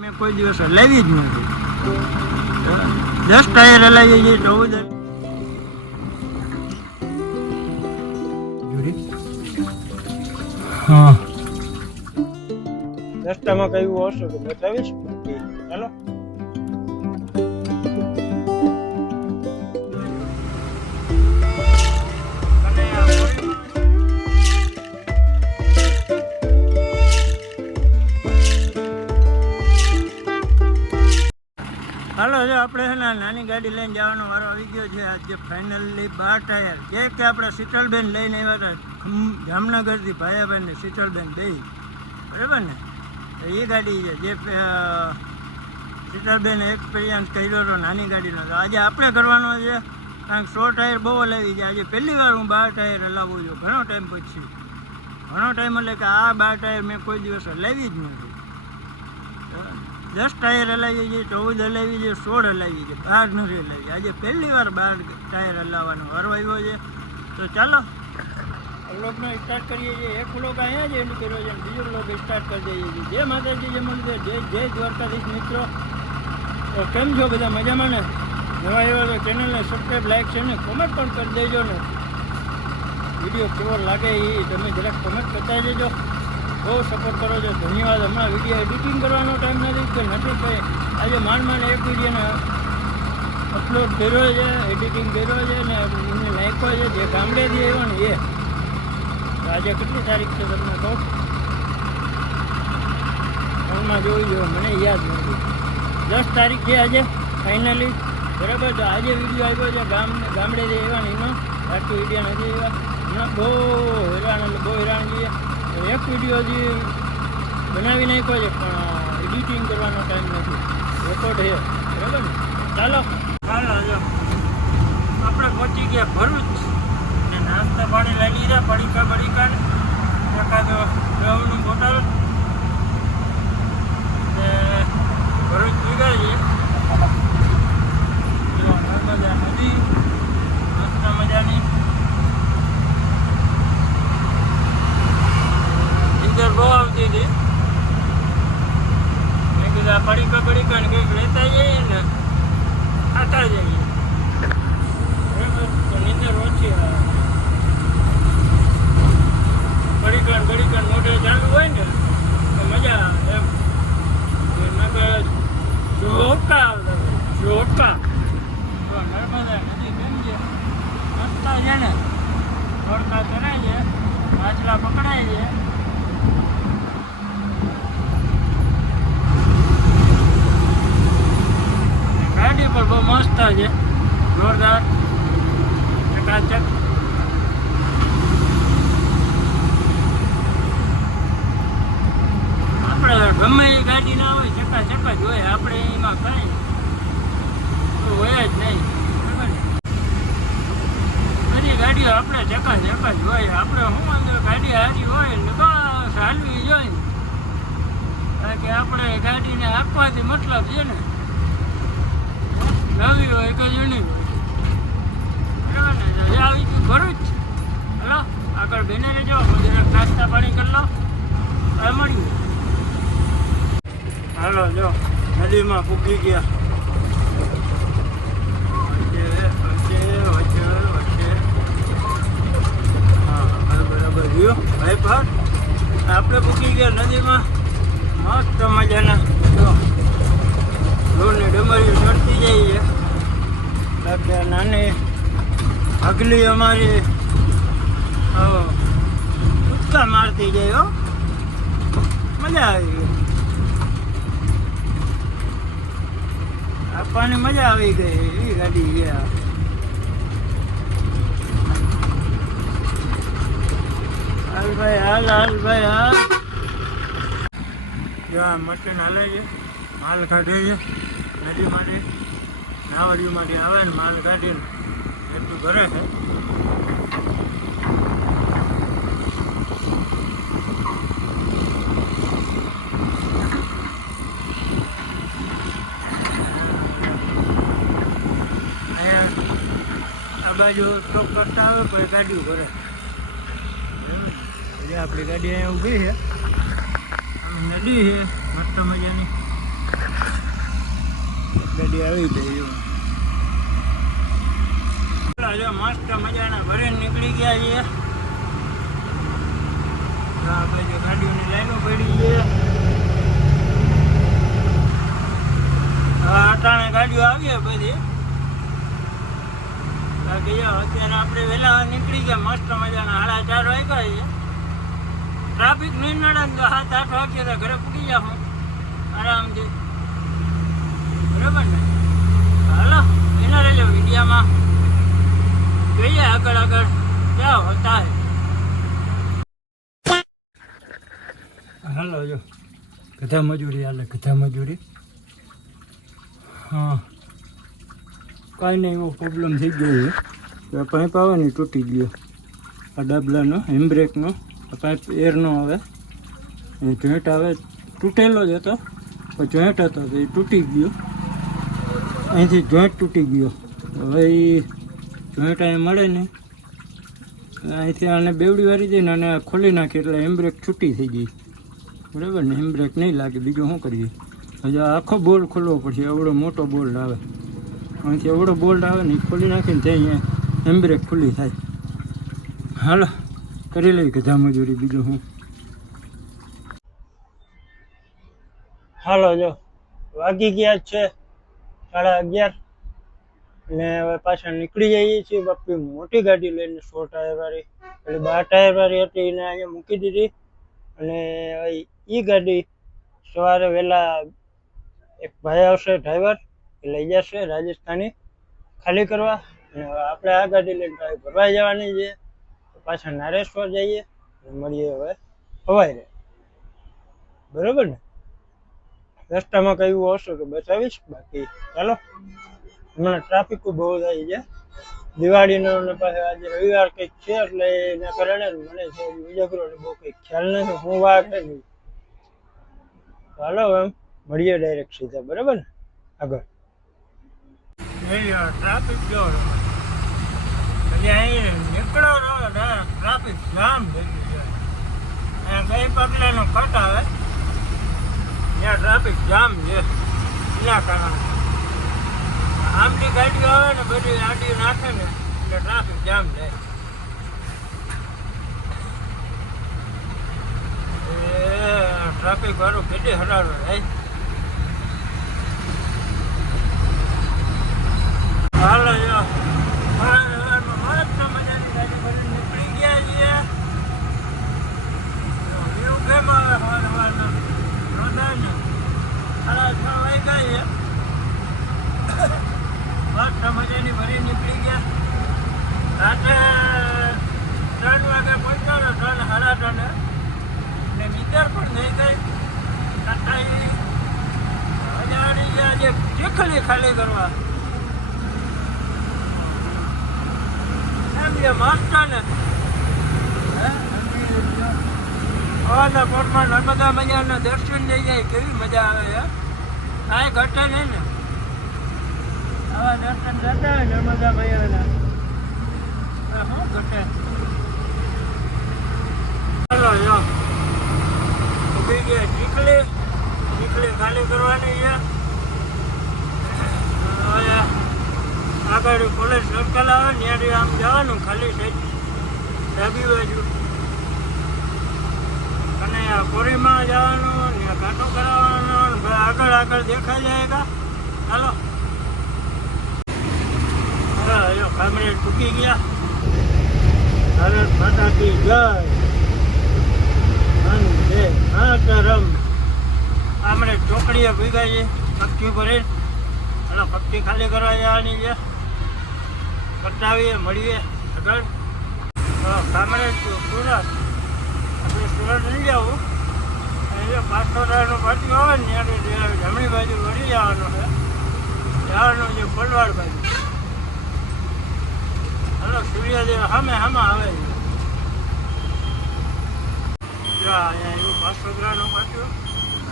મેં કોઈ દિવસ હલાવી જ નથી. દસ ટાયર હલાવી છે ચૌદ હા. રસ્તામાં કઈ એવું હશે તો બતાવીશ ચાલો આપણે છે ને નાની ગાડી લઈને જવાનો વારો આવી ગયો છે. આજે ફાઇનલી બાર ટાયર જે કે આપણે શીતલબેન લઈને આવ્યા હતા જામનગરથી ભાયાબેન ને શીતલબેન બે. બરાબર ને? એ ગાડી છે, જે શીતલબેન એક્સપિરિયન્સ કર્યો હતો નાની ગાડીનો. તો આજે આપણે કરવાનો છે, કારણ કે સો ટાયર બહુ હલાવી છે. આજે પહેલી વાર હું બાર ટાયર હલાવું છું. ઘણો ટાઈમ પછી. ઘણો ટાઈમ એટલે કે આ બાર ટાયર મેં કોઈ દિવસ હલાવી જ નથી. દસ ટાયર હલાવી છે ચૌદ હલાવી છે સોળ હલાવી છે બાર નથી હલાવી આજે પહેલી વાર બાર ટાયર હલાવવાનો વારો આવ્યો છે. તો ચાલો બ્લોગનો સ્ટાર્ટ કરીએ છીએ. એક બ્લોગ અહીંયા જ એન્ડ કર્યો છે બીજો બ્લોગ સ્ટાર્ટ કરી દઈએ છીએ. જય માતાજી, જય મુરલીધર જય જય દ્વારકાધીશ મિત્રો. તો કેમ છો બધા? મજામાં ને? નવા એવા તો ચેનલને સબસ્ક્રાઈબ લાઈક છે ને કોમેન્ટ પણ કરી દેજો ને. વીડિયો કેવો લાગે એ તમે જરાક કોમેન્ટ કરતા જજો બહુ સપોર્ટ કરો છો. ધન્યવાદ. હમણાં વીડિયો એડિટિંગ કરવાનો ટાઈમ નથી કે નથી થઈ આજે માંડ માંડ એક વિડીયોને અપલોડ કર્યો છે, એડિટિંગ કર્યો છે ને એમને નાખ્યો છે. જે ગામડેથી આવ્યો ને એ. આજે કેટલી તારીખ છે તમને કહો? ફોનમાં જોઈ જો મને યાદ નથી. દસ તારીખ છે આજે ફાઇનલી બરાબર? તો આજે વીડિયો આવ્યો છે, ગામ ગામડેથી આવ્યા ને એનો આટલું વીડિયો નથી આવ્યા. હમણાં બહુ હેરાન એટલે બહુ હેરાન તો એક વીડિયો હજી બનાવી નાખ્યો છે, પણ એડિટિંગ કરવાનો ટાઈમ નથી. રેકોર્ડ છે. બરાબર ને? ચાલો. આપણે પહોંચી ગયા ભરૂચ. ને નાસ્તા પાણી લઈ લીધા, પડીકા પડીકા એકાદ દવાનું બોટલ. ને ભરૂચ ભેગા છીએ જો નર્મદા નદી મસ્ત મજાની નીંદર બહુ આવતી હતી મેં કીધું આ પડીકા બડીકા ને કંઈક લેતા જઈએ ને ખાતા જઈએ બરાબર તો નીંદર ઓછી આવે બડીકણ બડીકણ મોઢે ચાલુ હોય ને તો મજા આવે એમ એમાં કે ઝોકા આવતા હોય, ઝોકા તો નર્મદા નદી કેમ છે મસ્ત છે ને તડકા કરાય છે માછલા પકડાય છે ગાડી પણ બહુ મસ્ત છે જોરદાર ચકાચક આપણે ગમે એ ગાડી ના હોય ચકાચક જ હોય આપણે એમાં કાંઈ તો હોય જ નહીં બરાબર ને? બધી ગાડીઓ આપણે ચકા જ હોય. આપણે શું અંદર ગાડી હારી હોય ને બસ હાલવી જોઈએ. કારણ કે આપણે ગાડીને આપવાથી મતલબ છે ને, નવી હોય કે જૂની હોય. બરાબર ને? આવી ખરું જ. હલો, આગળ બેને જાઓ જરાક નાસ્તા પાણી કરી લો. મળીએ. હાલો, જો, નદીમાં પૂગી ગયા વચ્ચે વચ્ચે વચ્ચે વચ્ચે હા હવે બરાબર ગયો. ભાઈ પર આપણે પૂકી ગયા નદીમાં. મસ્ત મજાના. રોડની ડમરીઓ ચડતી જઈએ છે. નાની અગલી અમારી કૂદકા મારતી જાય, હો. મજા આવી ગઈ. આપવાની મજા આવી ગઈ. એવી ગાડી છે હાલ ભાઈ, હાલ હાલ ભાઈ, હાલ. આ મશીન હાલે છે, માલ કાઢે છે નદીમાંથી નાવડીમાંથી આવે ને માલ કાઢીને એટલું ભરે છે. બાજુ સ્ટોક કરતા આવે પછી ગાડીઓ એટલે આપણી ગાડી અહીંયા ઊભી છે. નદી છે, મસ્ત મજાની. ગાડી આવી ગઈ મસ્ત મજાના ભરીને નીકળી ગયા છીએ. આપણે જે ગાડીઓની લાઈનો પડી છે. અટાણે ગાડીઓ આવી બધી. બાકી અત્યારે આપણે વહેલા નીકળી ગયા, મસ્ત મજાના સાડા ચાર વાગ્યા છે. ટ્રાફિક નહીં નડે તો સાત આઠ વાગ્યે તો ઘરે પૂકી જાઉં આરામથી. બરાબર ને? હાલો, એના રહેજો વિડીયામાં જોઈએ આગળ આગળ. ક્યાં હોતા હાલો, જો. કથા મજૂરી હાલે કથા મજૂરી. હા. કાંઈ નહીં, એવો પ્રોબ્લેમ થઈ ગયો છે. પાઇપ આવે ને તૂટી ગયો. આ ડાબલાનો હેમબ્રેકનો પાઇપ એરનો આવે. જોઈન્ટ આવે. તૂટેલો જ હતો, પણ જોઈન્ટ હતો તો એ તૂટી ગયો. અહીંથી જોઈન્ટ તૂટી ગયો. હવે એ જોઈન્ટ અહીં મળે ને અહીંથી આને બેવડી વારી દઈને અને ખોલી નાખી એટલે હેમબ્રેક છૂટી થઈ ગઈ. બરાબર ને? હેમબ્રેક નહીં લાગે. બીજું શું કરીએ? હજી આખો બોલ ખોલવો પડશે. એવડો મોટો બોલ્ટ આવે. અહીંથી એવડો બોલ્ટ આવે ને એ ખોલી નાખીને ત્યાં અહીંયા હેમબ્રેક ખુલ્લી થાય. હાલો. કરી લઈ ગધા મજૂરી બીજું હું. હાલો, જો. વાગી ગયા છે સાડા અગિયાર. ને હવે પાછા નીકળી જઈએ છીએ બાપી મોટી ગાડી લઈને, સો ટાયર વાળી. એટલે બાર ટાયર વાળી હતી, એને અહીંયા મૂકી દીધી. અને એ ગાડી સવારે વહેલા એક ભાઈ આવશે ડ્રાઈવર એ લઈ જશે રાજસ્થાની, ખાલી કરવા. અને આપણે આ ગાડી લઈને ભરવા જવાની છે. પાછા નારેશ્વર જઈએ મળીએ હવે હવાઈ બરોબર ને? રસ્તામાં એવું હશે તો બતાવીશ. બાકી ચાલો. હમણાં ટ્રાફિક બહુ થાય છે. દિવાળીનો ને પાસે આજે રવિવાર કંઈક છે એટલે એના કારણે મને છે ઉજાગરો ને બહુ કંઈક ખ્યાલ નથી. હું વાર છે નહીં. ચાલો એમ મળીએ ડાયરેક્ટ સીધા. બરાબર ને? આગળ. ટ્રાફિક જો હજી અહીં ને ટ્રાફિક જામ થઈ ગયું છે કઈ પગલાનો કટ આવે ત્યાં ટ્રાફિક જામ છે એના કારણે આમની ગાડીઓ આવે ને બધી આડી નાખે ને એટલે ટ્રાફિક જામ થાય ટ્રાફિક વાળું કેટલી હરાડો થાય હાલો જો સવાર સવારમાં મસ્ત મજાની ગાડી ભરીને નીકળી ગયા છીએ એવું કેમ આવે સવાર સવારના રોદાને સાડા છ વાગ્યા છે મસ્ત મજાની ભરી નીકળી ગયા રાત્રે ત્રણ વાગે પહોંચ્યો ને ત્રણ સાડા ત્રણે ને નીકળ પણ નહીં ગઈ કાકાઈ અજાણી ગયા ખાલી કરવા. એમ જે માસ્ટર ને હવાના કોટમાં નર્મદા મૈયાના દર્શન થઈ જાય, કેવી મજા આવે યાર કાંઈ ઘટે નહીં ને. આવા દર્શન જતા નર્મદા મૈયાના. શું ઘટે ચાલો જો ઊભી ગયા ચીખલી ચીખલી ખાલી કરવાની છે હવે આગળ કોલેજ આવે ને ત્યાંથી આમ જવાનું, ખાલી સાઈડ ડાબી બાજુ અને કોરીમાં જવાનું, ને કાંટો કરાવવાનો આગળ આગળ દેખાઈ જાયગા હાલો. હા જો ચૂકી ગયા. ભારત માતા કી જય. વંદે માતરમ. આમરે ચોકડીએ ભેગા છે પક્ષી ભરી અને પક્ષી ખાલી કરવા જવાની છે. બતાવીએ મળીએ. આગળ. સામાન્ય સુરત. આપણે સુરત નહીં જવું અહીંયા પાસપોર્ટનું પાટિયું આવે ને ત્યારે જમણી બાજુ વળી જવાનું છે. જવાનું છે પલવાડ બાજુ. હલો, સૂર્યદેવ સામે સામે આવે છે. અહીંયા એવું પાસપોર્ટનું પાટિયું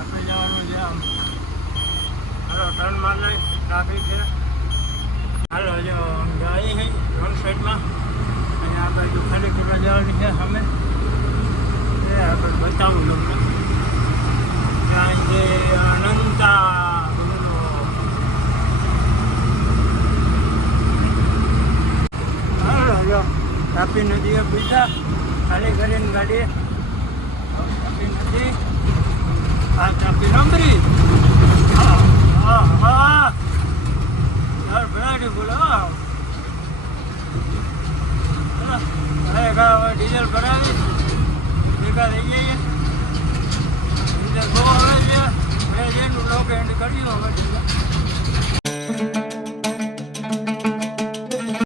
આપણે જવાનું છે આમ. હાલો, ત્રણ માર લઈ ટ્રાફિક છે. હાલો જો ગાડી છે રોડ સાઈડમાં. અને આ બાજુ ખાલી જવાની છે અમે એ આગળ બતાવું તમને. કારણ કે અનંતા તાપી નદીએ પીધા. ખાલી કરીને ગાડીએ. તાપી નદી. આ તાપી નંબરી